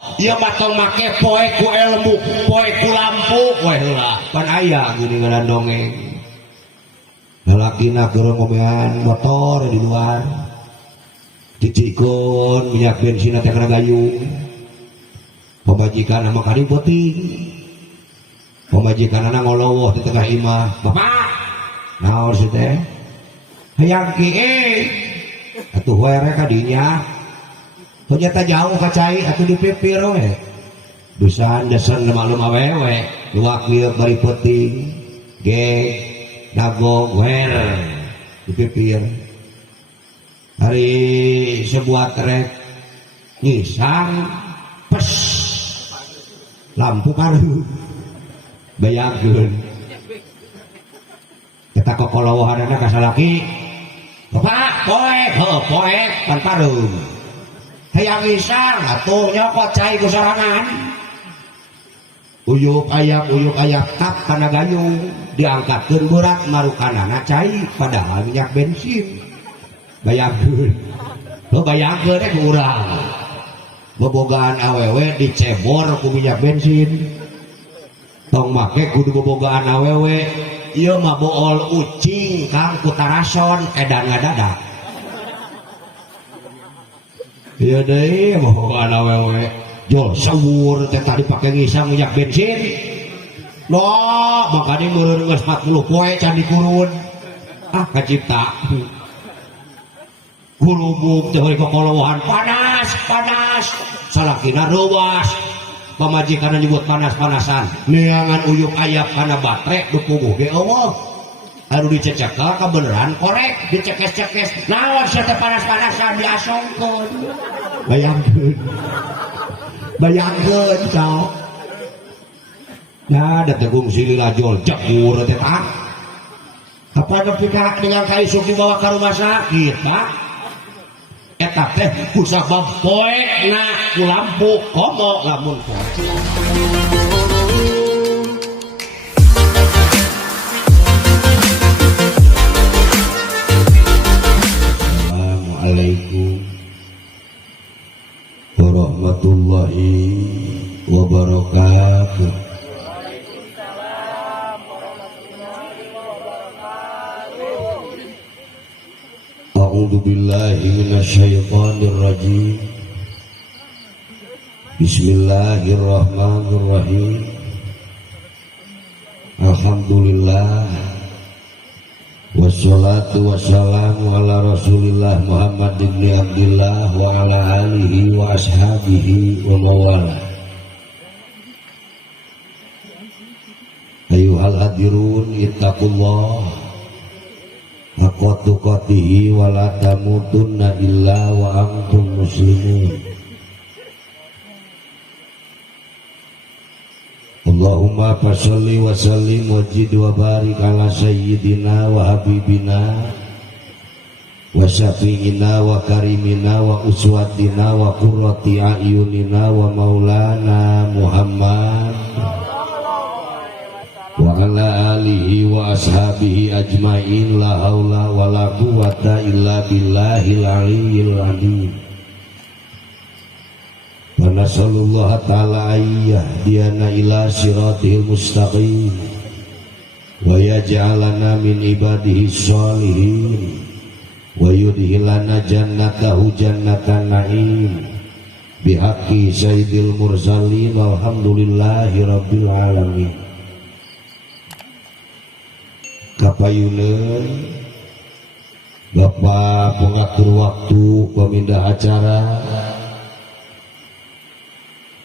ieu mah tong make poe ku ilmu poe ku lampu we heula pan aya gini ngaran dongeng lalakina keur ngomean motor di luar dicikun minyak bensin teh kana gayung pamajikan mah kari peuting pamajikan anak ngolowoh di tengah imah bapak naon sih teh hayang kieu atuh wae rek kadinya ternyata jauh kacai atuh dipipir we bisa desen maklum awewe luak ieu bari peuting ge dago wer dipipir hari sebuah trek ngisang pes lampu karu bayangkeun kita kokolowohanana ka salaki bapak poe pan pareum hayang ngisang atuh nyokot cai ku sorangan uyuk ayam tap kana gayung diangkatkeun berat marukanana cai padahal minyak bensin bayangkeun bayangkeun ku urang bobogaan awewe dicebor ku minyak bensin tong make kudu bobogaan awewe ieu mah bool ucing kang ku tarason edan ngadadak ieu deui bobogaan awewe jol sawur teh tadi pake ngisang minyak bensin loh makanya meureun geus 40 poe can dikurun kacipta gulubuk teh kokolowohan panas salakina reuwas pamajikan nyebut panas-panasan neangan uyuk ayam kana baterai dupuguh ge eueuh anu dicecekel kebeneran korek dicekes-cekes naon sia teh panas-panasan diasongkeun bayangkeun sok ya da tegung silila jol jekur teh tah apa nepi ka dengan kaisuk dibawa ka rumah sakit tah eta teh ku sabab poe na ku lampu komo lamun Assalamualaikum warahmatullahi wabarakatuh. A'udzu billahi minasyaitonir rajim. Bismillahirrahmanirrahim. Alhamdulillah wassalatu wassalamu ala rasulillah Muhammad ibn Abdillah wa ala alihi wa ashabihi wa mawala. Ayuhal hadirun ittaqullah haqqa tuqatih wa la tamutunna illa wa antum muslimun. Allahumma fasholli wa sallim wa jid wa barik ala sayyidina wa habibina wa syafi'ina wa karimina wa uswatina wa qurrati a'yunina wa maulana Muhammad wa ala alihi wa ashabihi ajmain la haula wa la quwata illa billahil aliyyil azim. Wa nasallallahu ta'ala ayyahdiana ila siratil mustaqim wa yaj'alana min ibadihi sholihin wa yudhilana jannatahu jannatan na'im bihaqqi sayyidil mursalin walhamdulillahi rabbil alamin. Kapayuneun Bapak pengatur waktu pemindah acara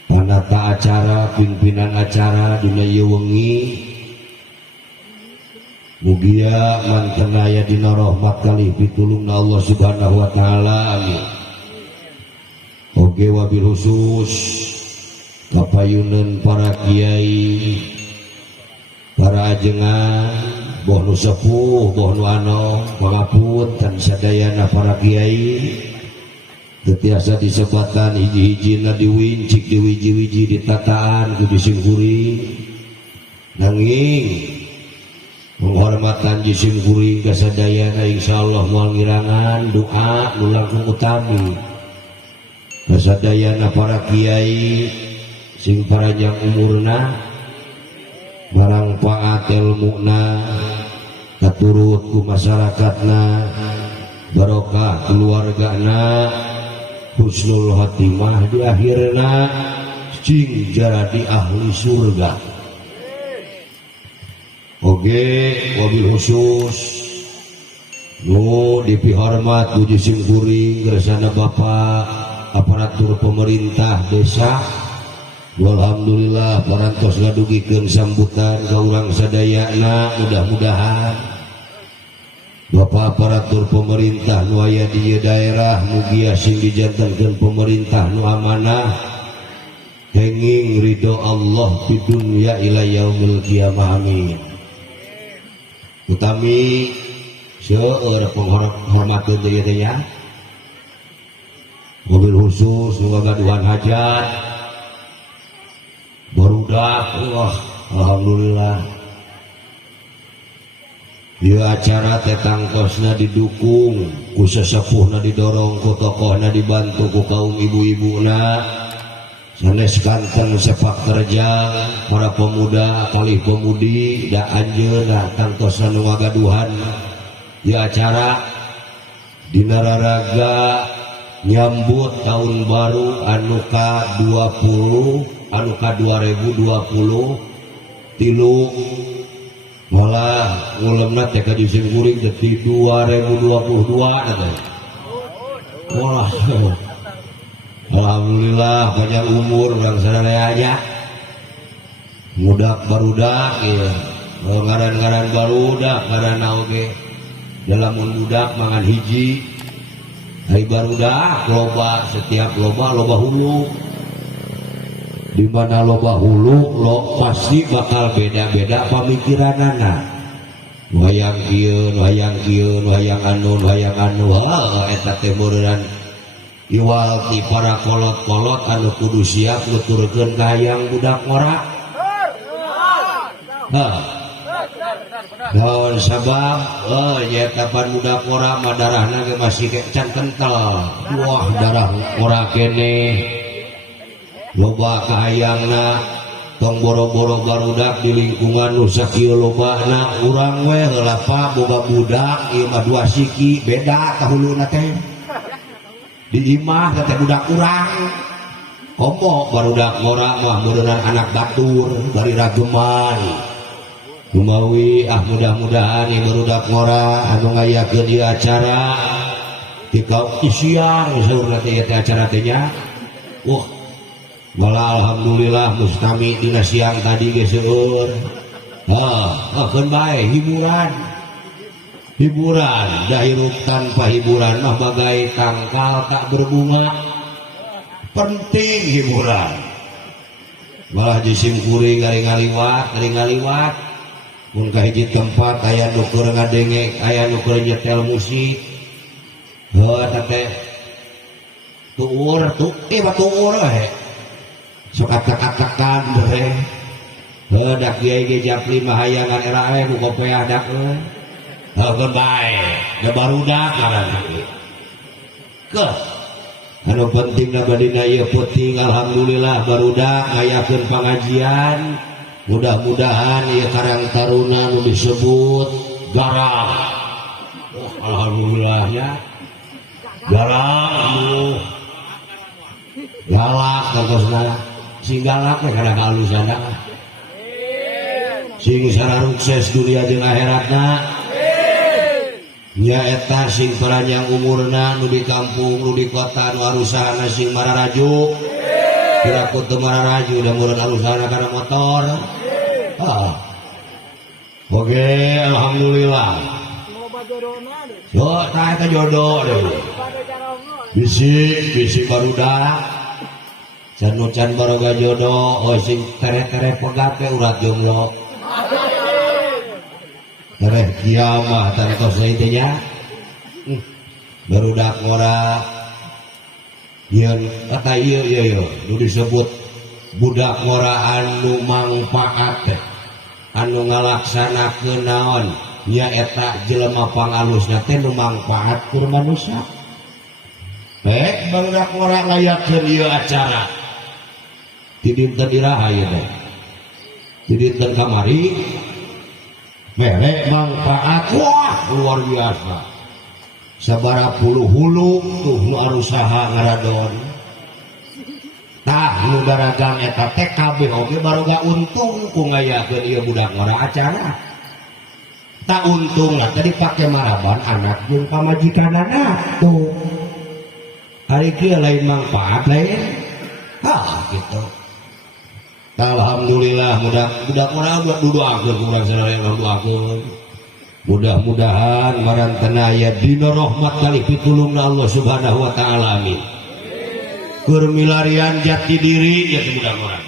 panata acara pimpinan acara dina ieu wengi mugia mantenaya dina rahmat kalih pitulungna Allah subhanahu wa ta'ala amin. Oge wabil khusus kapayuneun para kiai para ajengan boh nu sepuh boh nu anom pangapunten sadayana para kiai tetiasa disebatan hiji-hijina diwincik diwiji-wiji ditataan ku disingkuring nanging penghormatan disingkuring kasadayana insyaallah moal ngirangan doa nu langkung utami kasadayana para kiai sing panjang umurna barang paat ilmuna katurut ku masyarakatna barokah keluargana husnul hatimah di akhirna cing jadi ahli surga. Oke wabil khusus nu dipihormat puji simkuring gersana bapak aparatur pemerintah desa. Alhamdulillah parantos ngadugikeun sambutan ka urang sadayana, mudah-mudahan bapak aparatur pemerintah nu aya di daerah mugia sing dijantankeun pemerintah nu amanah kenging ridho Allah di dunya ila yaumil qiyamah amin. Utami seueur penghormatan teh nya mobil khusus nu ngagaduhan hajat barudak. Wah alhamdulillah ieu acara teh tangkosna didukung ku sesepuhna, didorong ku tokohna, dibantu ku kaum ibu-ibuna sanes kanten sepak terjang para pemuda kalih pemudi da anjeunna tangkosna nu ngagaduhan ieu acara dina raraga nyambut tahun baru anu ka 20 anu ka 2020 tilu malah ngulemna teh ka disim kuring teh 2022 eta. Wah alhamdulillah panjang umur urang sadayana mudak barudak ieu ngaran-ngaran barudak ngaranna oge dalam budak mangan hiji hari barudak loba setiap loba hulu di mana loba hulu lo pasti bakal beda-beda pamikiranana wayang kieu wayang anu eta teh meureun iwal ti para kolot-kolot anu kudu siap nuturkeun ka hayang budak ngora. Naon sabab nya kapan budak ngora mah darahna ge masih can kental. Wah darah ngora keneh loba kahayangna tong boro-boro barudak di lingkungan nu sakieu lobana urang we heula pa boga budak ieu mah dua siki beda kahuluna teh di imah teh budak urang komo barudak ngora mah meureunna anak batur bari rageman kumawi mudah-mudahan ieu barudak ngora anu ngayakeun ieu acara di kaum isiang saurna teh acara teh nya. Wah wala alhamdulillah mustami dina siang tadi ge seueur keun bae hiburan da hirup tanpa hiburan mah bagai tangkal tak berbunga. Penting hiburan malah jisim kuring ngaliwat mun ka hiji tempat aya nu keur ngadenge aya nu keur nyetel musik eta teh tuur we sok atak-atakan bere dak kiai ge japli mah hayangan era ku kopeah dak keun bae da barudak ngaranna ke anu penting na badina ieu penting alhamdulillah barudak ngayakeun pangajian mudah-mudahan ieu karang taruna nu disebut garang. Alhamdulillah ya garang galak kantosna sing galak teh kada kahalusana sing sararukses dunia jeung akhiratna nya eta sing panjang umurna nu di kampung nu di kota nu arusahana sing mararajuk kira ku teu mararaju da meureun arusahana kana motor. Oke alhamdulillah yo tah eta jodoh deh bisi barudak can baroga jodoh sing tere pegape urat jomblo tere kiamah tantos teh nya barudak ngora yen eta ieu nu disebut budak ngora anu mangpaat teh anu ngalaksanakeun naon nya eta jelema pangalusna teh nu mangpaat ku manusia barudak orang ngayakeun ieu acara di dinten iraha ieu teh di dinten kamari mere manfaat wah luar biasa sabaraha puluh hulu tuh nu arusaha ngaradon tah nu daragang eta teh kabeh oge baruga untung ku ngayakeun ieu budak ngora acara tak untung lah tadi pake maraban anak jeung pamajikanana tuh hari kia lain manfaat lain gitu alhamdulillah mudah-mudahan buat duduakeun kurang sadaya duduakeun mudah-mudahan marantena aya dina rahmat kali pitulungna Allah Subhanahu wa taala amin keur milarian jati diri ya mudah-mudahan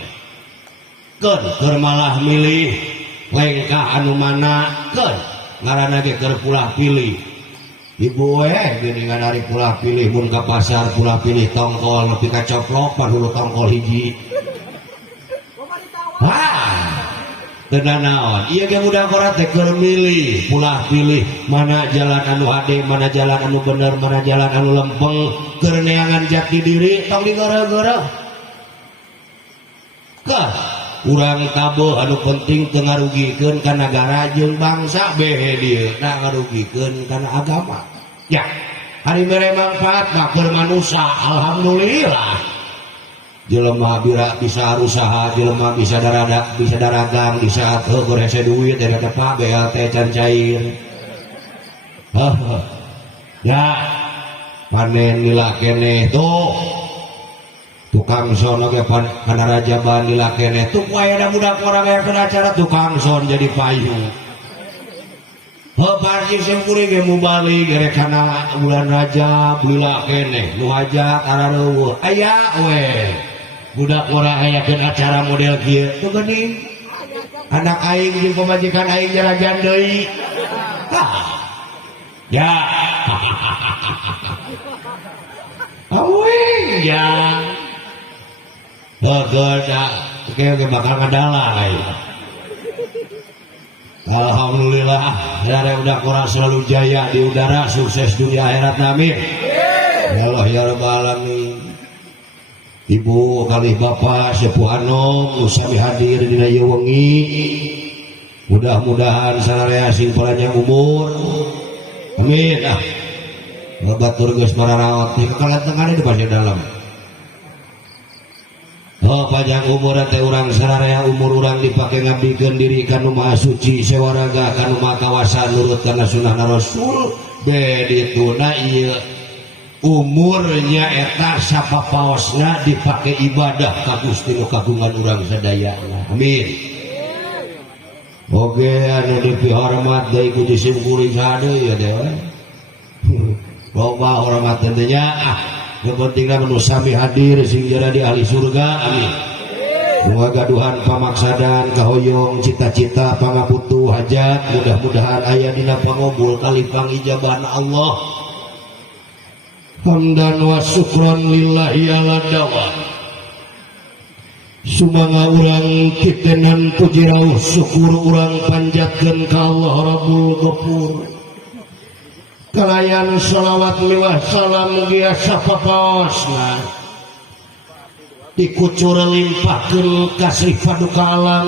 keur malah milih lengkah anu mana ngaranna ge keur pulah pilih ibu geuningan ari pulah pilih mun ka pasar pulah pilih tongkol nepi ka coplok padulu tongkol hiji teu naon ieu ge budak kora teh keur milih pulah pilih mana jalan anu hade mana jalan anu bener mana jalan anu lempeng keur neangan jati diri tong digeureug-geureug urang tabuh anu penting teu ngarugikeun ka nagara jeung bangsa behe dieu na ngarugikeun kana agama ya hari mere manfaat mah keur manusia alhamdulillah jelema bisa usaha jelema bisa daragang di saat heuh hese duit dari tepa BLT can cair ya panen lila keneh tuh tukang son oge panarajaban lila keneh tuh aya da budak orang aya kena acara tukang son jadi payung parjing sempuri ge mubalik gerek kana bulan Rajab lila keneh nu hajat arareuweuh aya we budak orang ayakeun acara model kieu tuh geuning anak aing jeung pamajikan aing jalajan deui ya awing ya oke bakal ngadalah alhamdulillah ya udah kurang selalu jaya di udara sukses dunia akhirat amin ya Allah ya rabbal alamin ibu kali bapak sepuh anom usami hadir dina ieu wengi mudah-mudahan sararea sing panjang umur amin batur geus mararaot di kakalantengan di pasir dalam panjang umur teh urang sararea umur urang dipake ngabdikeun diri kanu maha suci sewaraga kanu maha kawasan nurut kana sunnahna rasul bedituna ieu umurnya eta sapapaosna dipake ibadah ka Gusti nu kagungan urang sadayana amin oge anu dipihormat deui ku disimkuring sadeui ya dewe loba hormat teh nya yang pentingna nu sami hadir sing jadi ahli surga amin muga gaduhan pamaksadan kahoyong cita-cita pangabutuh hajat mudah-mudahan aya dina pangobul kali pangijabahna Allah hamdan wa syukran lillahi ala dawam sumanga urang titenan puji rauh syukur urang panjatkeun ka Allah Rabbul Ghafur kalayan salawat liwah salam mugia sapapaosna dikucur limpahkeun ka Sri Paduka Alam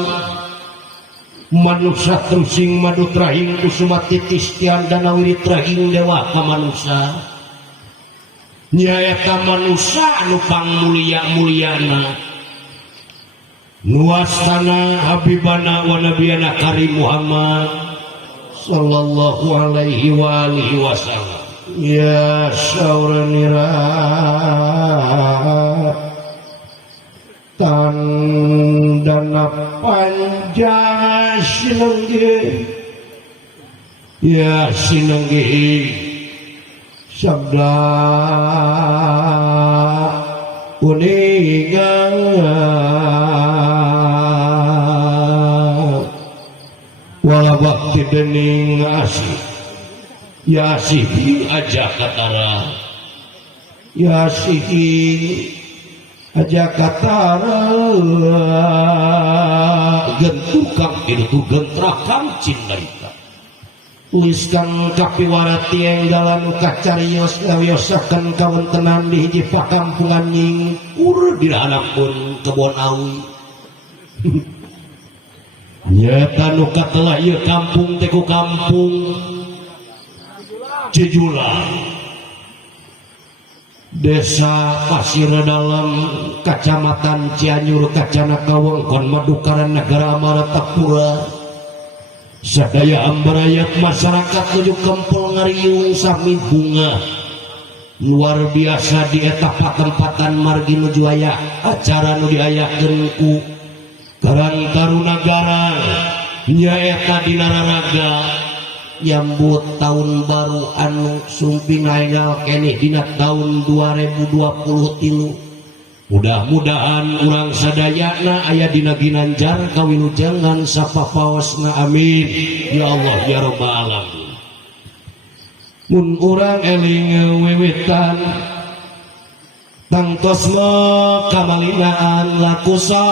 manusia terusing madu trahing kusuma titis tian dana wirid trahing dewa ka manusia nyaeta manusia anu pangmulia-muliana nuwastana habibana wa nabiyana karim Muhammad sallallahu alaihi wa alihi wasallam ya sauranira tandana panjang sinenggi ya sinenggi sabda kuningan wala bakti dening asih ya asihi aja katara ya asihi aja katara gentukang itu gentrakang cindaita tuliskan kapiwarati yang dalam kacarios ngawiosakan kawontenan di hiji pakampungan nyingkur di anak pun kebon awi nyata nu katelah ieu kampung teku kampung Cijula Desa Pasir Dalam Kecamatan Cianjur Kacamatan Wengkon Madukaran Negara Maratapura sadaya ambarayat masyarakat nuju kempel ngariung sami bunga luar biasa di eta patempatan margi nuju aya acara nu diayakeun ku Karang Tarunagara nyaeta dina raraga nyambut tahun baru anu sumping ayeuna keneh dina tahun 2023 mudah-mudahan urang sadayana aya dina ginanjar kawilujengan sapapaosna amin ya Allah ya rabbal alamin mun urang eling wiwitan tangtos kamalinaan lakusa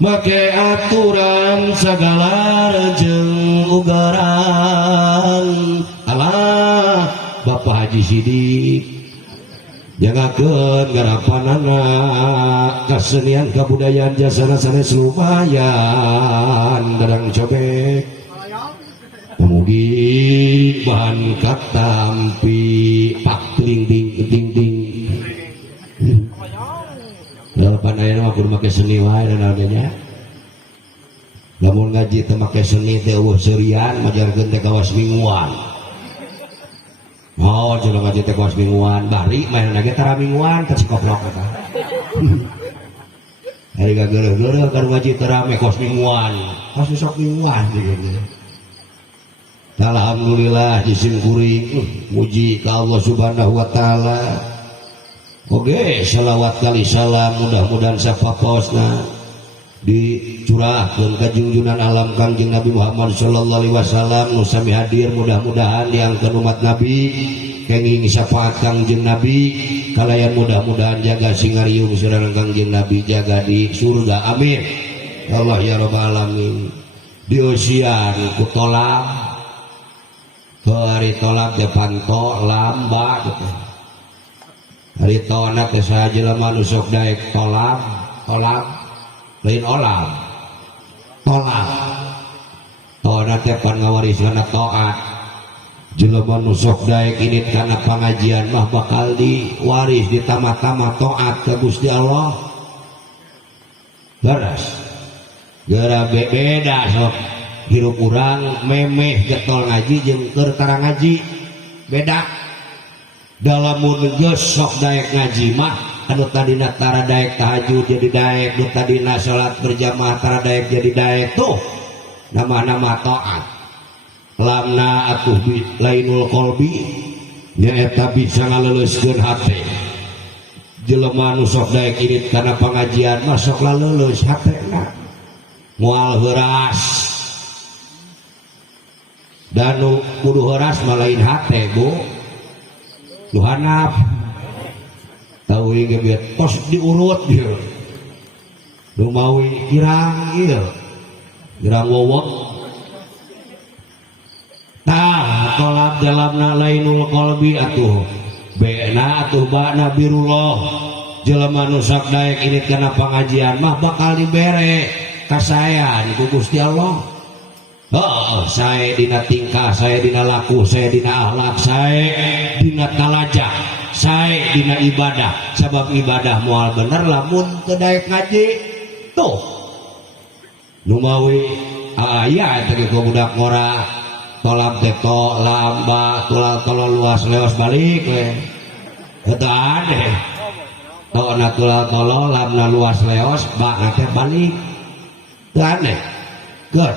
make aturan segala jeung ugaran alah Bapak Haji Sidik jangakeun garapanana kasenian kabudayaan jasana sanes lumayan darang cobek mugi bahan katampi pak ting ting ting ting dalapan aya mah kudu make seni wae dan harganya lamun ngaji teu make seni teh eueuh seurian majarkeun teh kawas mingguan oh cenah ngaji teh kawas mingguan bari mainan ge tara mingguan teh cikoplok eta ari gageureuh-geureuh kan ngaji teh rame kawas mingguan kawas sok mingguan gitu. Alhamdulillah izin kuring muji ka Allah Subhanahu wa taala. Oge selawat kali salam mudah-mudahan sapapaosna dicurahkeun ka junjungan alam Kangjeng Nabi Muhammad sallallahu alaihi wasallam nu sami hadir mudah-mudahan diangkeun umat Nabi kenging syafaat Kangjeng Nabi kalayan mudah-mudahan jaga singariung sareng Kangjeng Nabi jaga di surga amin. Allah ya rabbal alamin. Diusian ku tolam hari tolak depan to lamba gitu hari tonak saja jelema nu sok daek tolak lain olam tolak tonak depan ngawariskeun taat jelema nu sok daek init kana pangajian mah bakal diwaris di tamat-tamat taat ka Gusti Allah beres gara beda sok hirup urang memeh getol ngaji jeung keur tara ngaji beda dalam geus sok daek ngaji mah anu tadina tara daek tahajud jadi daek nu tadina salat berjamaah tara daek jadi daek tuh nama-nama taat lamna atuh lainul qalbi nyaeta bisa ngaleuleuskeun hate jelema nu sok daek irit kana pangajian mah sok laleuleuh hatena moal heuras dan kudu heuras malain hate bu lu hanap tahu ge bieu tos diurut dieu lu mawi kirang ieu kirang wowok tah tolak dalamna lainul qalbi atuh bena atuh bana birullah jelema nu sok daek init kana pangajian mah bakal dibere kasayan ku Gusti Allah. Oh, saya dina tingkah, saya dina laku, saya dina akhlak, saya dina talaja, saya dina ibadah. Sebab ibadah moal bener lamun teu daek ngaji. Tuh. Nu mawi aya teh ku budak ngora tolak teh to lamba, tolak luas leos balik we. Eta ade. To natula tolo lamna luas leos bak teh balik. Teu aneh. Good.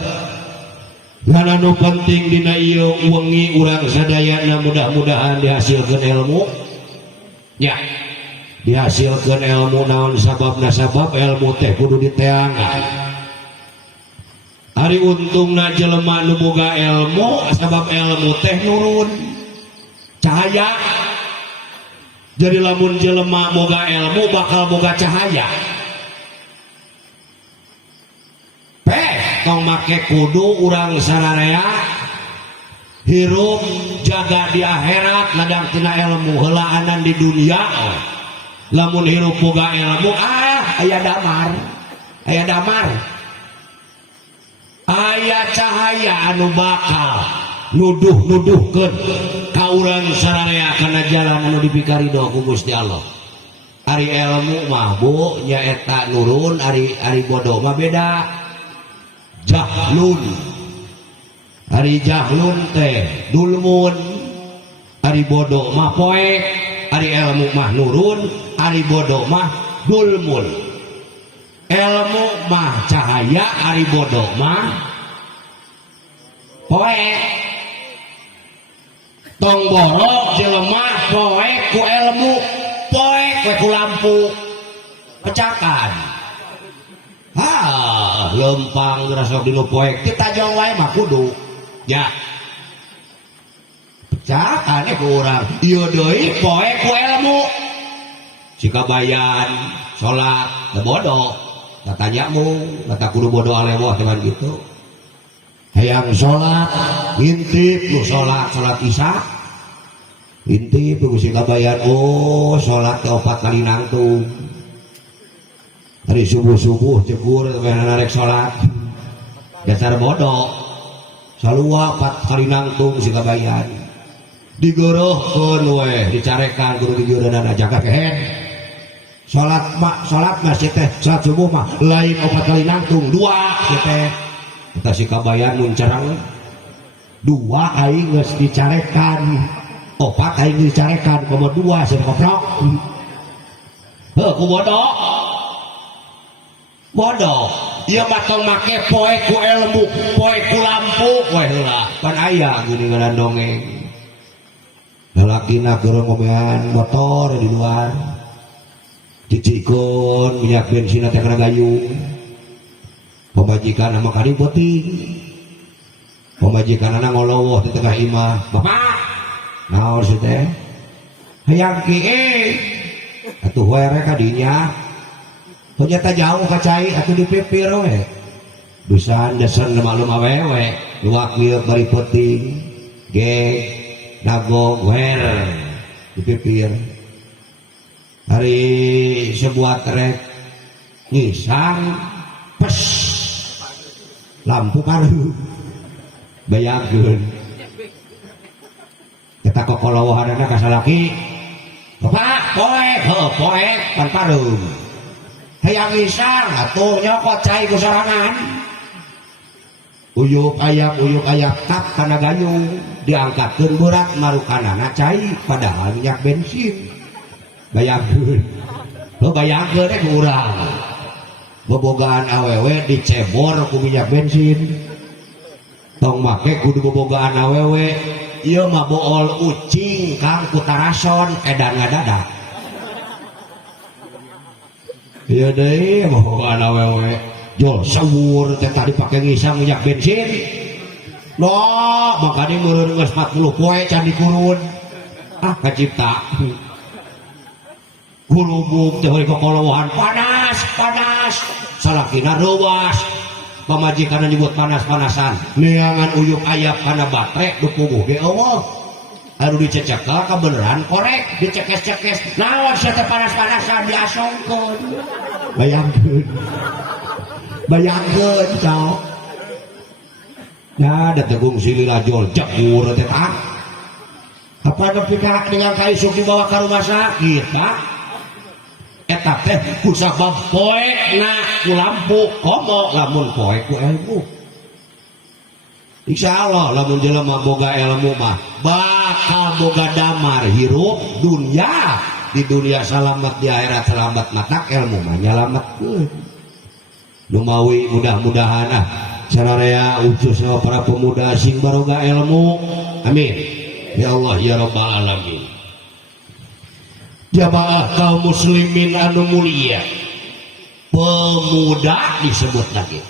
Dan anu penting dina ieu wengi urang sadayana mudah-mudahan dihasilkeun ilmu ya dihasilkeun ilmu naon sababna sabab ilmu teh kudu diteangan ari untungna jelema nu boga ilmu sabab ilmu teh nurun cahaya jadi lamun jelema boga ilmu bakal boga cahaya tong make kudu urang sararea hirup jaga di akhirat ladang tina ilmu helaanan di dunia lamun hirup boga ilmu aya damar aya cahaya anu bakal nuduh-nuduhkeun ka urang sararea kana jalan anu dipikaridho ku Gusti Allah. Ari ilmu mah bu nyaeta nurun, ari bodoh mah beda. Jahlun, ari jahlun teh dulmun, ari bodoh mah poek, ari ilmu mah nurun, ari bodoh mah dulmun. Ilmu mah cahaya, ari bodoh mah poek. Tong borok jelema poek ku ilmu, poek ku lampu pecakan. Lempang rasa dinu poek kita jauh wae mah kudu ya pecakan ku urang ieu deui poek ku ilmu sikabayan salat teu bodoh katanyamu kata kudu bodoh alewah teman gitu hayang salat intip lu salat isya intip ku sikabayan salat 4 kali nangtung hari subuh cekur narek sholat dasar bodoh salua 4 kali nangtung si kabayan digorohkeun we dicarekan kudu digeureunan aja kakek sholat masih teh sholat subuh mah lain 4 kali nangtung 2 si teh kita si kabayan muncerang 2 aing geus dicarekan 4 aing dicarekan komo 2 sih koprok ku bodoh ieu mah tong make poek ku ilmu poek ku lampu we heula pan aya geuningan dongeng lalakina keur ngomean motor di luar cicikun minyak bensin teh kana gayung pamajikan mah kadi peuting pamajikanana ngolowoh di tengah imah bapak naon sih teh hayang kieu atuh we rek kadinya ternyata jauh kacai atau dipipir we dusan desan maklum awewe luak liuk bari peuting ge nagong wer dipipir hari sebuah trek ngisang pes lampu karu bayangkeun kita kokolowohanana ka salaki bapak poek pan pareum hayang isang atuh nyokot cai ku sorangan uyuk ayap tap kana gayung diangkatkeun berat marukanana cai padahal minyak bensin bayangkeun ku urang bobogaan awewe dicebor ku minyak bensin tong make kudu bobogaan awewe ieu mah bool ucing kang ku tarason edan ngadadak iya deh mau anak wewe jol sawur teh tadi pakai ngisang minyak bensin no makanya meureun geus 40 poe can dikurun kacipta gulubuk teh we kokolowohan panas salakina reuwas pamajikanna nyebut panas-panasan neangan uyuk ayap kana batre dupuguh ge eueuh anu dicecekel kebeneran korek dicekes-cekes naon sia teh panas-panasan diasongkeun bayangkeun cok ya da tegung silila jol jegur teh tah apa nepi ka dengan kaisuk dibawa ka rumah sakit tah eta teh ku sabab poekna ku lampu komo lamun poek ku ilmu insyaallah lamun jelema boga ilmu mah bakal boga damar hirup dunia di dunia selamat di akhirat selamat matak ilmu mah nyalametkeun lumawi mudah-mudahan sararea ucus para pemuda sing baroga ilmu amin ya Allah ya rabbal alamin. Jamaah kaum muslimin anu mulia pemuda disebut lagi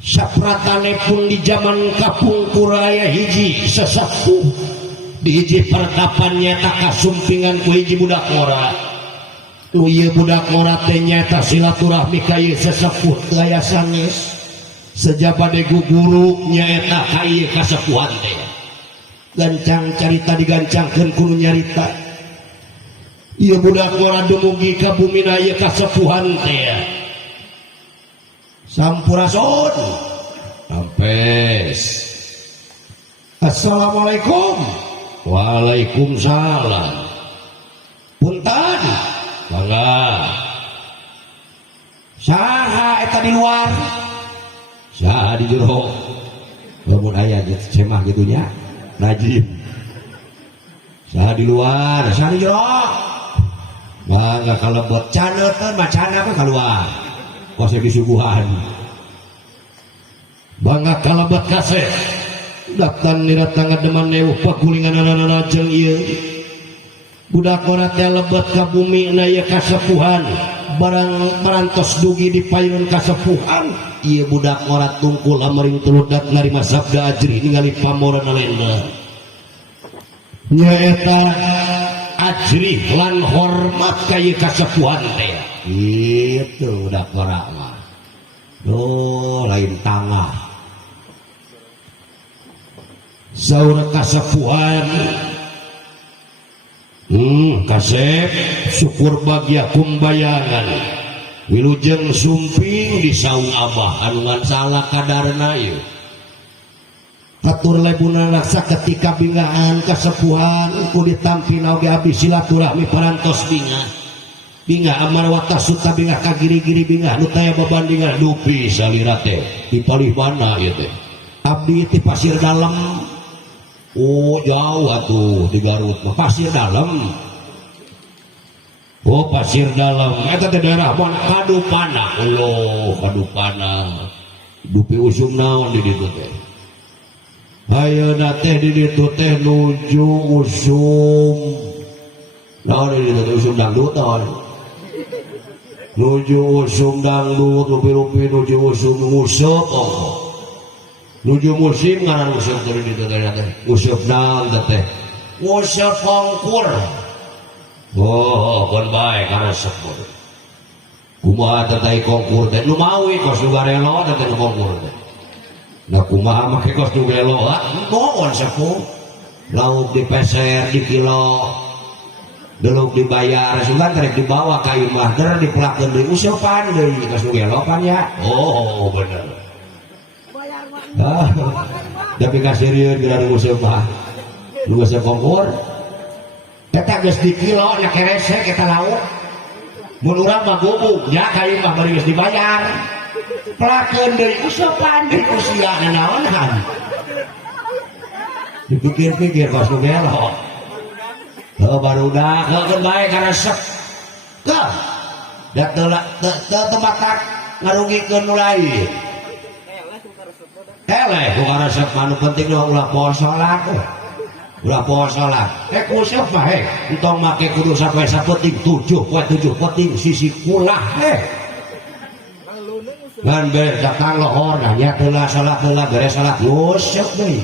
sapratane pun di zaman kapung kuraya hiji sesepuh di hiji perkapannya tak kasumpingan ku hiji budak ora nu ieu budak ngora teh nyata silaturahmi ka ieu sesepuh gaya sangis sejabade guguru nyaeta ka ieu kasepuhan teh gancang carita digancangkeun kudu nyarita ieu budak ngora dumugi ka bumina ieu kasepuhan teh sampurasun sampes. Assalamualaikum. Waalaikumsalam. Punten mangga saha eta di luar saha di jero lamun aya cemah gitunya najib saha di luar saha di jero mangga kalebet caneutkeun macana mah keluar kose bisuguhan mangga kalebet kasih daftar niratang ngademan neuh pagulinganana jeung ieu budak ngora teh lebet ka bumi na ieu kasepuhan barang marantos dugi di payun kasepuhan ieu budak ngora tungkul amering tuludak narima sabda ajri ningali pamoran lenda nyaeta ajri lan hormat ka ieu kasepuhan teh kitu budak ngora mah lain tangah saur kasepuhan kasep syukur bagia kumbayangan wilujeng sumping di saung abah anu ngan salah kadarna ieu atur lebuna rasa ketika bingaan kasepuhan ku ditampi oge abdi silaturahmi parantos bingah amar watasuta bingah kagiri-giri bingah nu taya babandingan dupi salira teh di palihmana ieu teh abdi ti Pasir Dalem. Oh jauh atuh di Garut Pasir Dalem. Oh Pasir Dalem eta teh daerah mana Kadupana. Allah Kadupana dupi usum naon di ditu teh ayeuna teh di ditu teh nuju usum naon di ditu teh usum dangdut naon nuju usum dangdut rupi-rupi nuju usum nguseup nuju musim ngaran nguseup teh ditu teh nguseup naon teh nguseup kongkur. Oh kon bae karesep kumaha teh kongkur teh nu mawi kos nu garelo teh nu kongkur teh nah kumaha make kos nu gelo moon sepuh lauk dipeser di kilo deluk dibayar sugan trek dibawa ka imah der dipulakeun deui useupan deui kos nu gelo kan ya. Oh bener tapi kasirieun geura nguseup mah nu nguseup kongkur eta geus di kilo nya kerese eta lauk mun urang mah gubuk nya ka imah bari geus dibayar pelakeun deui useupan deui usiana naonan dipikir-pikir kos nu gelo barudak heun bae karesep teu da teu matak ngarugikeun nu lain eleh ku karesep anu penting mah ulah poe salat ulah poe salat kuseup mah entong make kudu sapoe sapeting 7 poe 7 peting sisi kulah ngan beres datang lohor nya teula salat teula beres salat nguseup deui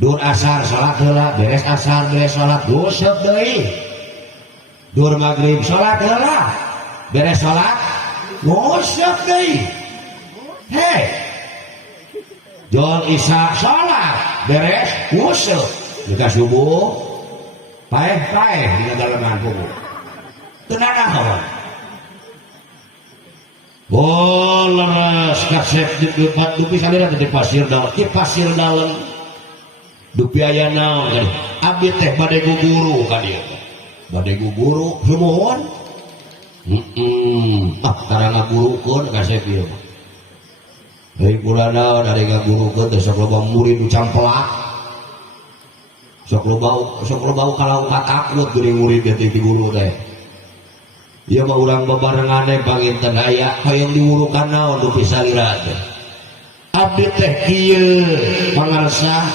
dur asar salat teula beres asar beres salat nguseup deui dur magrib salat teula beres salat nguseup deui Jol isya salat beres nguseup jika subuh paeh di dalaman punggung teu nanaon. Oh leres kasep di depan dupi salira di Pasir Dalem di Pasir Dalem dupi aya naon kan abdi teh bade guguru ka dieu bade guguru sumuhun tara ngagurukeun kasep ieu dari kulana dari ngagurukeun teh sok loba murid nu camplak sok loba kalau takut geuning murid teh ti guru teh ieu mah urang babarengan panginten aya hayang diwurukan naon dupi salira teh abdi teh kieu pangarsa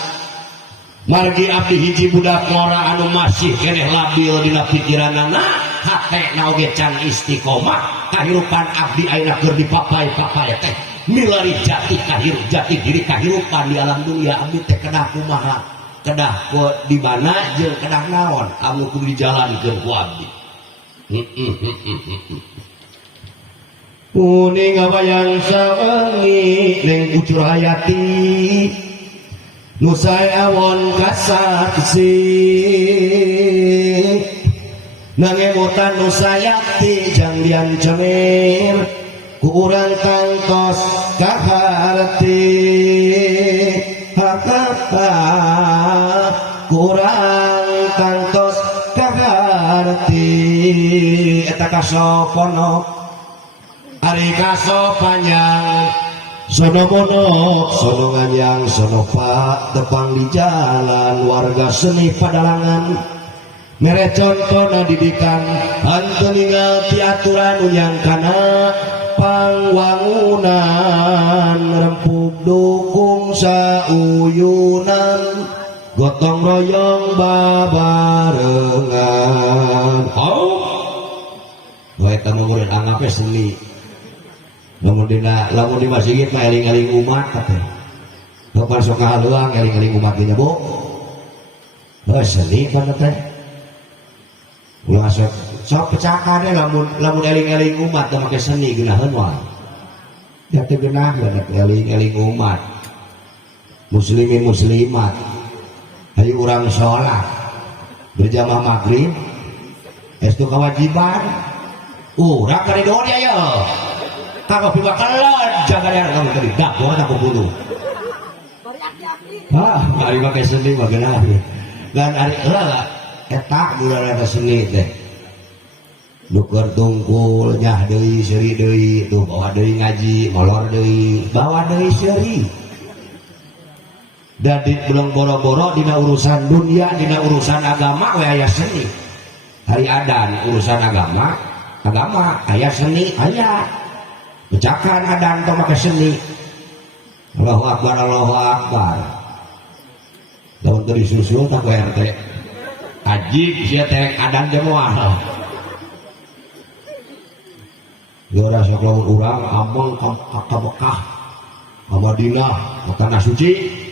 margi abdi hiji budak ngora anu masih keneh labil dina pikiranana hatena oge can istiqomah kahirupan abdi ayeuna keur dipapai-papai teh milari jati diri kahirupan di alam dunia abdi teh kedah kumaha kedah di mana jeung kedah naon anu kudu dijalankeun ku abdi Kuning abayang sawengi ning ucur hayati nu saewon kasaksi nangemutan nu sayakti jangdian cemer ku urang kantos kaharti hakapa kurang kantos kaharti eta kasopono ari kasopanjang sono monok sono nganyang sono pak tepang di jalan warga seni padalangan mere contohna didikan hanteu ninggal ti aturan unyang kana pangwangunan rempuk dukung sauyunan gotong royong babarengan wae tamu murid angape seni lamun di masjid mah eling-eling umat teh kapan sok ngahaluang eling-eling umat nya bu seni kan teh ulah sok pecahkan lamun eling-eling umat teh make seni geunaheun wae ya teh geunah banget eling-eling umat muslimin muslimat hayu urang sholat berjamaah maghrib itu kewajiban urang kali doa dia ya kagak piba kelon jaga dia kamu tadi dak gua tak bulu hari pakai seni bagaimana dan hari lah etak bulan ada seni teh nuker tungkul nyah deui seuri deui tuh bawa deui ngaji molor deui bawa deui seuri dan di belum boro-boro dina urusan dunia dina urusan agama we aya seni hari adan urusan agama aya seni aya becakan adan tong make seni Allahu akbar lamun teu disusul tak RT ajib sia teh adan teh moal yo rasa lamun urang among ka Mekah ka Madinah ka tanah suci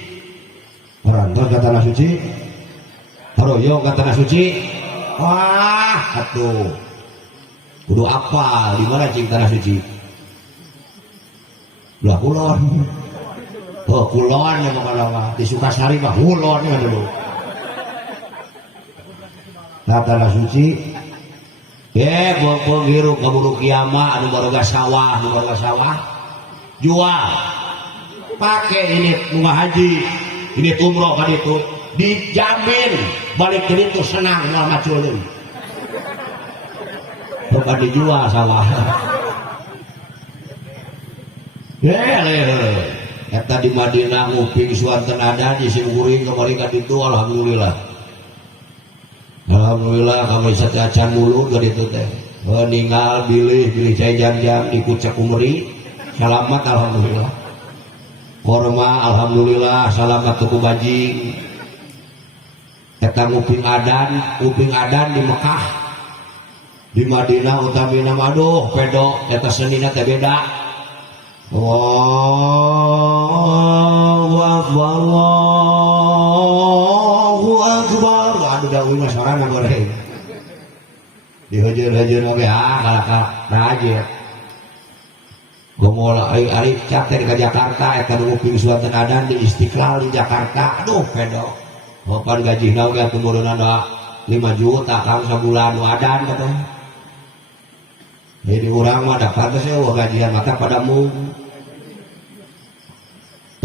Rantau ke tanah suci haroyo ke tanah suci wah atuh kudu apal di mana cing tanah suci belah kulon kulon yang mana di Sukasari mah kulon ya dulu nah tanah suci buang hirup kaburu kiamat anu baroga sawah jual pakai ini bunga haji ini umroh kan itu dijamin balik ke itu senang nggak maculun bukan dijual sawah eta di Madinah nguping suanten ada di Singkuring kemarin kan itu alhamdulillah kami saja mulut kan itu teh meninggal bilih cai jam-jam di puncak umri selamat alhamdulillah korma alhamdulillah selamat tuku bajing eta nguping adan di Mekah di Madinah utamina aduh pedo eta senina teh beda Allahu akbar aduh dawi masyarakat goreng dihajar-hajar oke kalakal rajin gomol ari cater ke Jakarta eta nguping suanten adan di Istiqlal di Jakarta aduh pedo bapak gaji naga turun ada 5 juta kang sebulan adan katanya jadi orang mah dapat sih gajian mata padamu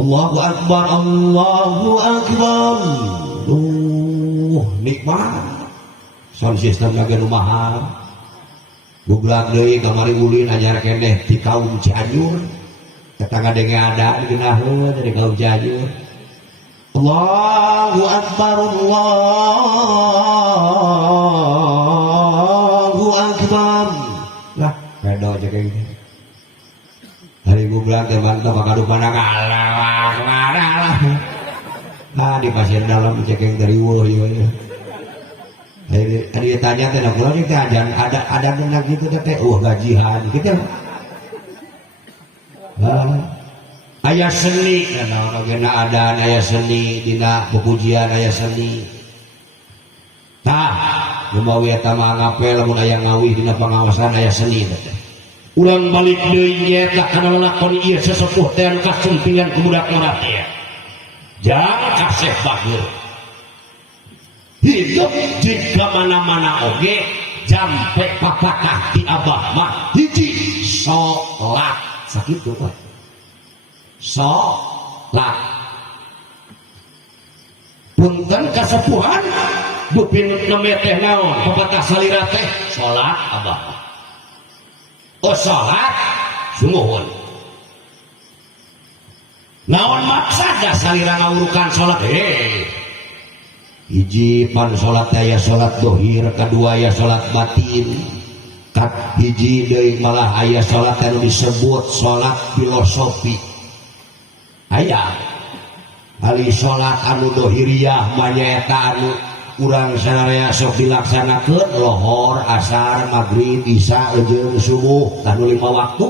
Allahu akbar nikmat sound system lagi mahal buglak deui kamari ulin ajar keneh ti kaum Cianjur tetangga denge ada geunaheun dari kaum Cianjur Allahu akbar lah pedo aja kayak gini hari buglak teh bantah pakadupana kalah nah di pasir dalam cekeng dari wuh ya Hari tanya teh pulau teh ajan ada benar gitu teh gajian gitu. Aya seni kana kagena adan aya seni dina pujian aya seni. Tah Lumawi eta mah ngapel lamun aya ngawih dina pangawasan aya seni teh. Urang balik deui nyata kana lakon ieu sesepuh teh anu kasumpingan ku budak mara teh. Jang kasih baheul. Hidup jika mana-mana oge jampe papakah ti abah mah hiji salat sakitu teh. Salat. Punten kasepuhan bupin neme teh naon papatah salira teh salat abah. Oh salat sumuhun. Naon maksada salira ngawurukan salat hiji pan salat aya salat dohir, kadua aya salat batin, kat hiji deui malah aya salat anu disebut salat filosofi. Aya ali salat anu dohiriyah manyata anu urang sadaya sok dilaksanakeun lohor, asar, maghrib, isya, jeung subuh anu 5 waktu.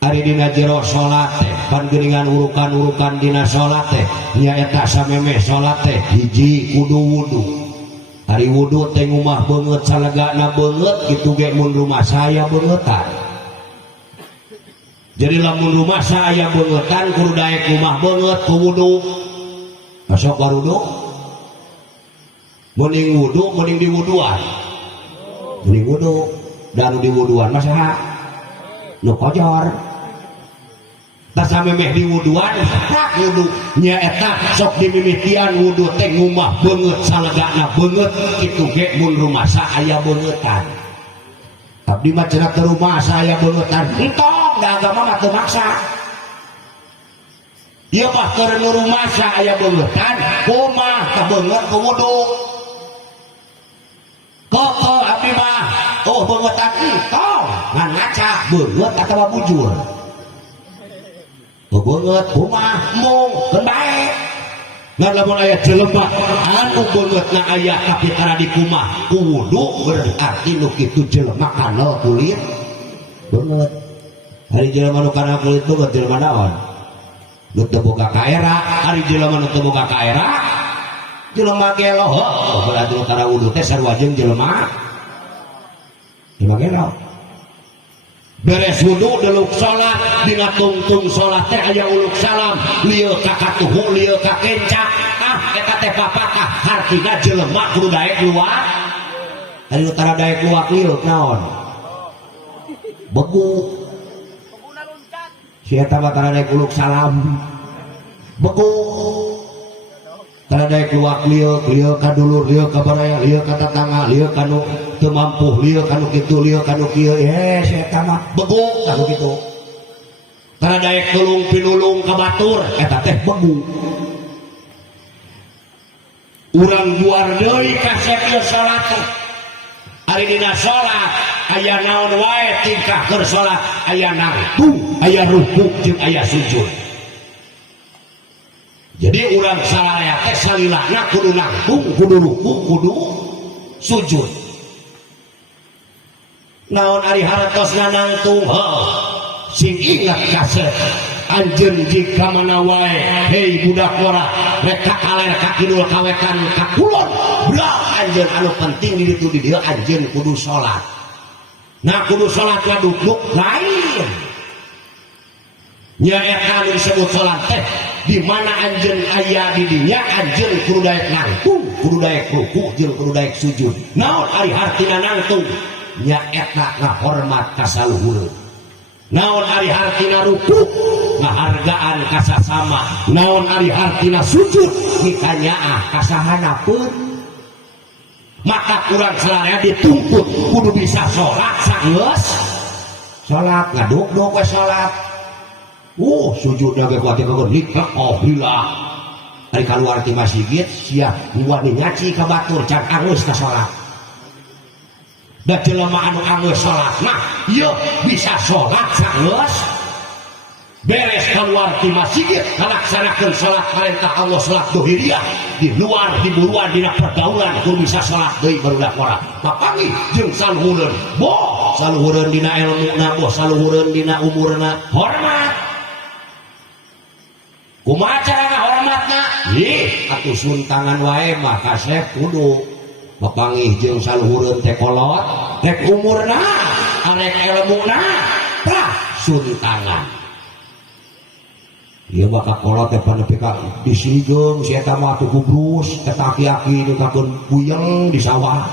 Ari dina jero salat teh panggeuningan urukan-urukan dina salat teh nyaeta samemeh salat teh hiji kudu wudu. Ari wudu teh ngumah beungeut salegana beungeut kitu ge mun rumah saya beungetan. Jadi lamun rumah saya beungetan kudu daek ngumah beungeut ku wudu. Masuk warudu. Mending wudu mending diwuduan. Mending wudu dan diwuduan mah saha? Nu kojor. Tasamemeh di wuduan tak wudu nyaeta sok dimimitian wudu teh ngumah beungeut salegana beungeut kitu ge mun rumah saya beungetan. Abdi mah cenah teu rumah saya beungetan entong da agama mah teu maksa. Ieu mah keur nu rumah saya beungetan kumaha teu beungeut ku wudu. Koko abdi mah oh beungetan entong ngan ngaca beungeut atawa bujur. Beungeut kumaha mung keun bae. Ngan lamun aya jelema anu beungeutna aya tapi tara di kumah ku wudu berarti nu kitu jelema kana kulit beungeut. Hari jelema nu kana kulit itu jelema naon? Nu teu boga kaera, hari jelema nu teu boga kaera jelema gelo. Berarti nu tara wudu teh sarua jeung jelema gelo. Beres wudu deluk salat dina tungtung salat teh aya uluk salam lieu ka katuhu lieu ka kenca eta teh papakah hartina jelema kudu daek luak ari utara daek luak lieu naon begu si eta mah tara daek uluk salam begu tara daek luak lieu ka dulur lieu ka baraya lieu ka tatangga lieu ka nu teu mampu lieu kanu kitu lieu kanu kieu si eta mah begu kanu kitu. Tara daek tulung pinulung ka batur eta teh begu. Urang buar deui kasep ieu salat teh. Ari dina salat aya naon wae tingkah keur salat aya nangtung, aya rukuk jeung aya sujud. Jadi urang salaya teh salilahna kudu nangtung, kudu rukuk, kudu sujud. Naon ari hartos nangtung sing ingat kasep anjeun jika mana wae hei budak lora rek kaler ka kidul kawetan ka kulon belah anjeun anu penting di dieu anjeun kudu salat. Nah kudu salat lah duduk lain nyaeta anu disebut salat teh di mana anjeun aya di dinya anjeun kudu daek nangtung kudu daek ruku jeung kudu daek sujud. Naon ari hartina nangtung nyaeta ngahormat ka saluhureun. Naon ari hartina ruku ngahargaan ka sasama. Naon ari hartina sujud ditanyaah ka sahanapeun. Maka urang salaya dituntut kudu bisa salat sageus salat ngaduk-duk we salat. Sujudnya ge kuat keun alhamdulillah. Ari kaluar ti masjid sia wani ngaci ka batur can angeus ka salat. Da jelema anu angeus salat mah ieu bisa salat sageus beres keluar ti masjid ngalaksanakeun salat perintah Allah salat dohiriyah di luar di buruan dina pergaulan kudu bisa salat deui barudak ora papanggih jeung saluhureun boh saluhureun dina ilmuna boh saluhureun dina umurna hormat. Kumaha cara ngahormatna? Atuh suntangan wae mah kasep kudu Bapangih jeung saluhureun teh kolot rek umurna arek ilmuna tah suntangan ieu bakal kolot teh panepi ka disigeung si eta mah teu gubrus eta aki-aki nu kakeun puyeng di sawah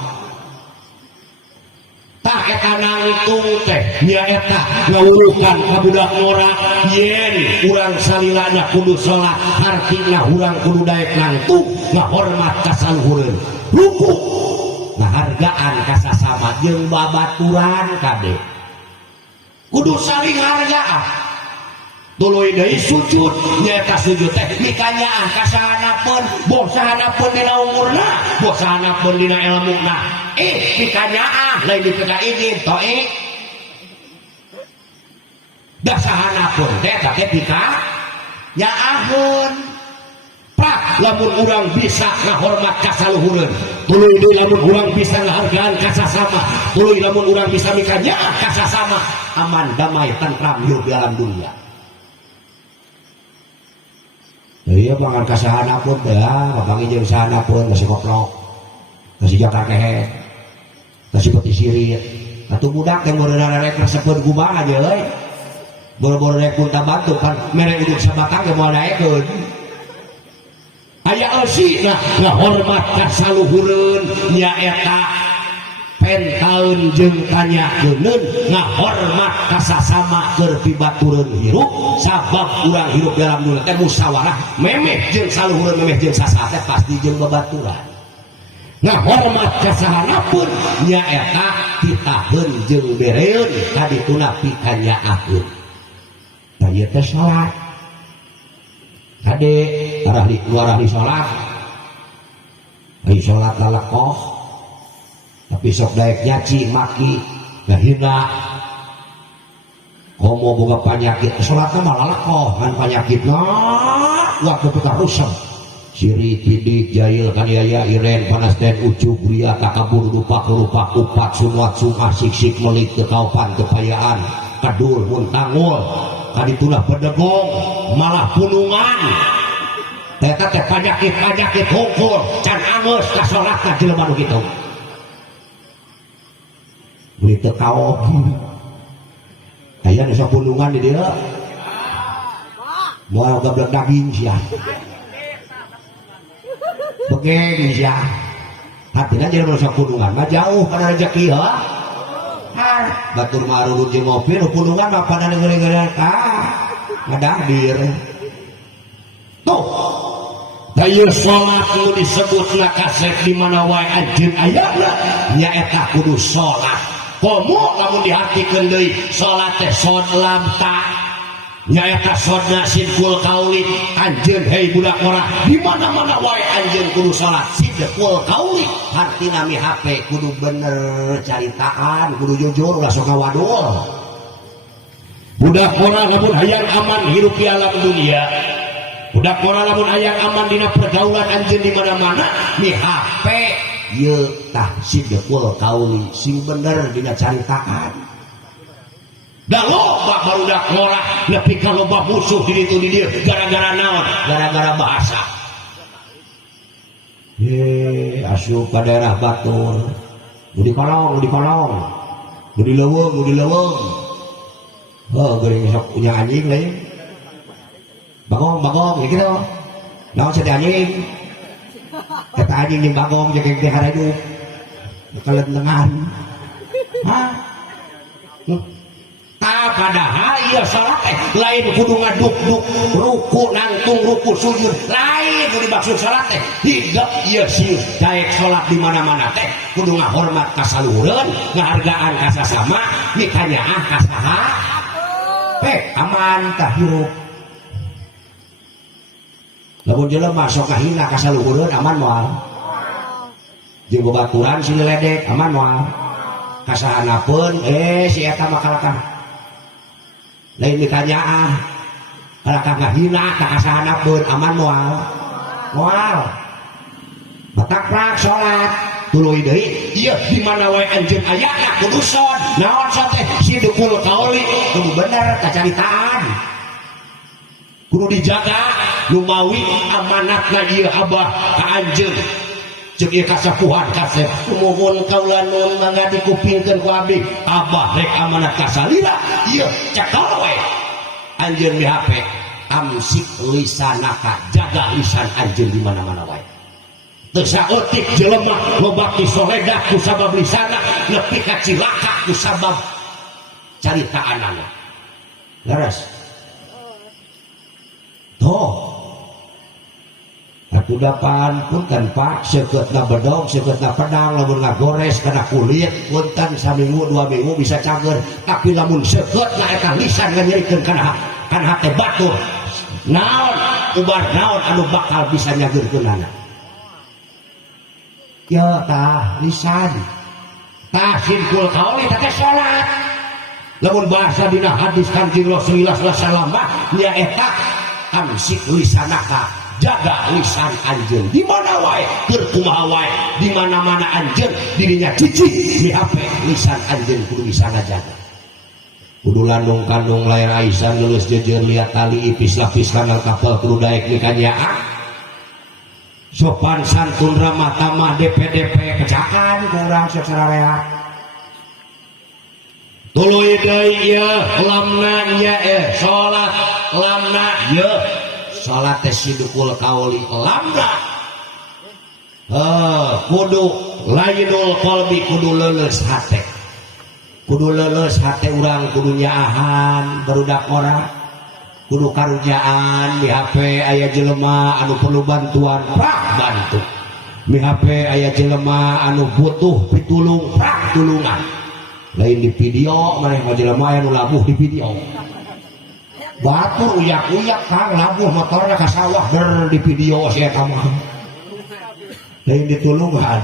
tah eta nangtung teh nya eta ngawurukan ka budak ngora yen urang salilana kudu salat artina urang kudu daek nangtung ngahormat ka saluhureun ruku ngahargaan ka sasama jeung babaturan kade kudu saling hargaan tuluy deui sujud nyaeta sujud teh mikanyaan ka sahanapeun boh sahanapeun dina umurna boh sahanapeun dina ilmuna mikanyaan lain dipika izin toik da sahanapeun teh teh pika nyaahkeun prak lamun urang bisa ngahormat ka saluhureun tuluy deui lamun urang bisa ngahargaan ka sasama tuluy lamun urang bisa mikanyaan ka sasama aman damai tentram hirup di alam dunia. Iya pangan kasahana pun dah, bapangi jeung sahana pun masih koplok, masih jakar kehe, masih peti sirit. Atuh budak yang berenang rek resepkeun kumaha aja euy. Boro-boro rek pun bantu kan mere uduk sabatang ge moal daekeun. Aya eusi ngahormat ka saluhureun nyaeta pentaun jeung tanyakeun ngahormat ka sasama keur pibatureun hirup sabab urang hirup dalam dunia teh musyawarah memeh jeung saluhureun memeh jeung sasa teh pasti jeung babaturan ngahormat ka sahanapeun nyaeta pitaheun jeung bereun kadituna pikanyaakeun tah ieu teh salat kade arah di salat ai salat lalakoh tapi sok daek nyaci maki gahina komo boga penyakit salatna malah lakoh ngan penyakitna waktu kita rusak siri tidik jail kaniaya iren panas den ucuk ria takabur lupa kerupa kupat sunwat sumah siksik melik kekaupan kepayaan kadul muntangul kaditulah bedegong malah punungan eta teh penyakit hungkul can angeus ka salatna jelema nu kitu beli tekau aya nu sapulungan di dieu moal gablek daging sia begeng sia hatina jadi nu sapulungan mah jauh kana rezeki heuh batur marurut jeung ngopi nu pulungan mah pada negeri-negeri ngadadir tuh daya sholat nu disebutna kasep di mana wae anjeun ayana nyaeta kudu sholat komo lamun diartikeun deui salat teh sod lamta nyaeta sodna sidqul qauli anjeun hei budak ora di mana-mana wae anjeun kudu salat sidqul qauli artina mi HP kudu bener caritaan kudu jujur ulah sok ngawadul budak ora lamun hayang aman hirup di alam dunia budak ora lamun hayang aman dina pergaulan anjeun di mana-mana mi HP ieu tah sidqul qauli sing bener dina caritaan da loba barudak ngora nepi ka loba musuh di ditu di dieu gara-gara naon gara-gara bahasa asup ka daerah batur nu di kolong nu di leuweung geuning sok punya anjing lain bagong kitu naon sate anjing kata anjing jeung bagong jeung teh haredup kalentengan padahal ieu salat lain kudu ngaduk-duk ruku nangtung ruku sujud lain kudu dimaksud salat teh hidup ieu sieun daek salat di mana-mana teh kudu ngahormat ka saluhureun ngahargaan ka sasama mikanyaah ka saha aman tah hirup lamun jelema sok ngahina ka saluhureun aman moal jeung babaturan si ledek aman moal kasahanapeun si eta mah kalakah lain mikanyaah kalakah ngahina ka kasahanapeun aman moal batak prak salat tuluy deui ieu di mana wae anjeun ayana kudu sod naon sod teh sidqul qauli kudu bener kacaritaan kudu dijaga lumawi amanatna ieu abah ka anjeun jeung ieu kasapuhan kasep muhun kaula nun mangga dikupingkeun ku abdi abah rek amanat ka salira ieu cekal we anjeun mihape amsik lisanaka jaga lisan anjeun di mana-mana wae teu saeutik jelema loba ki soledah ku sabab lisana nepi ka cilaka ku sabab caritaanana leres toh aku dapan punten Pak sekeutna bedog sekeutna pedang lamun ngagores kana kulit punten saminggu 2 minggu bisa cager tapi lamun sekeutna eta lisan nganyerikeun kana hate batur naon ubar naon anu bakal bisa nyageurkeunana ya tah lisan tah simpul kauli teh salat lamun bahasa dina hadis Kanjeng Rasulullah sallallahu alaihi wasallam nya eta amsik lisanaka jaga lisan anjeun di mana wae keur kumaha wae di mana-mana anjeun dirinya cicing di HP lisan anjeun kudu bisa ngajaga kudu landung-kandung lair Aisyah geus jejer liat tali ipis-lapis kana kapal kudu daek di kanyaan sopan santun ramah tamah DP kecakan kurang sararea tuluy deui ieu lamna nya salat lamna ye salat teh sidukul kauli lamna kudu lainul qalbi kudu leuleus hate urang kudu nyaahan barudak ora kudu karujaan di HP aya jelema anu perlu bantuan prak bantu di HP aya jelema anu butuh pitulung prak tulungan lain di video maneh jelema aya nu labuh di video batur uyak-uyak kang labuh motornya ke sawah ber di video saya kamar lain ditulungan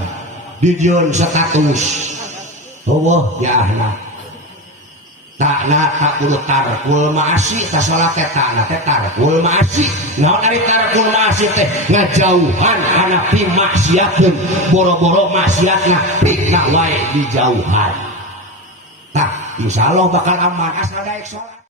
dijieun status Allah ya ahna takna tak kudu tarkul maasi ta salat teh takna teh tarkul maasi naon ari tarkul maasi teh ngajauhan kana pimaksiatkeun boro-boro maksiatna pikna wae dijauhan tah insyaallah bakal aman asal daek salat